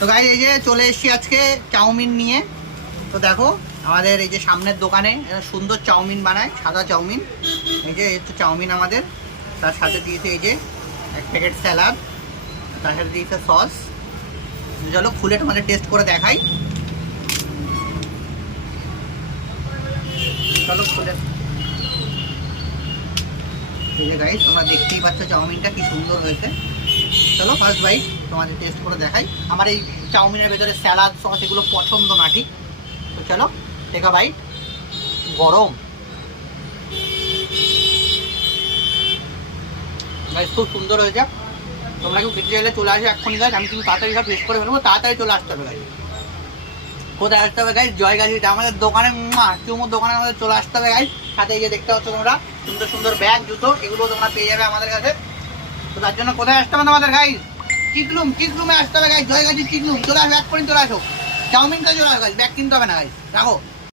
তো গাইস এই যে চলে এসেছি আজকে চাউমিন নিয়ে। তো দেখো আমাদের এই যে সামনের দোকানে সুন্দর চাউমিন বানায়, সাদা চাউমিন। এই যে একটু চাউমিন আমাদের, তার সাথে দিয়েছে এই যে এক প্যাকেট স্যালাড, তার সাথে দিয়েছে সস। চলো খুলে তোমাদের টেস্ট করে দেখাই। চলো খুলে, ঠিক আছে গাইস তোমরা দেখতেই পাচ্ছ চাউমিনটা কি সুন্দর হয়েছে। চলো ফার্স্ট বাইট তোমাদের টেস্ট করে দেখাই। আমার এই চাউমিনের ভেতরে স্যালাড সস এগুলো পছন্দ না ঠিক। তো চলো টেকা বাইট। গরম গাইস, খুব সুন্দর হয়েছে। তোমরা কেউ খেতে চাইলে চলে আসে এক্ষুনি গাইস, আমি কিন্তু তাড়াতাড়ি সব টেস্ট করে ফেলবো, তাড়াতাড়ি চলে আসতে হবে গাইস। কোথায় আসতে হবে গাইস? জয়গাছিতে আমাদের দোকানে, চুমুর দোকানে আমাদের চলে আসতে হবে গাইস। সাথে এই যে দেখতে পাচ্ছ তোমরা সুন্দর সুন্দর ব্যাগ জুতো, এগুলো তোমরা পেয়ে যাবে আমাদের কাছে। তো তার জন্য কোথায় আসতে হবে আমাদের গাইস? চিকলুমে আসতে হবে গাইস, জয়গাছি চিকলুম। চলে আসো এক্ষুনি, চলে আসো। চাউমিনটা চলে আসো গাইস, ব্যাগ কিনতে হবে না গাইস, রাখো।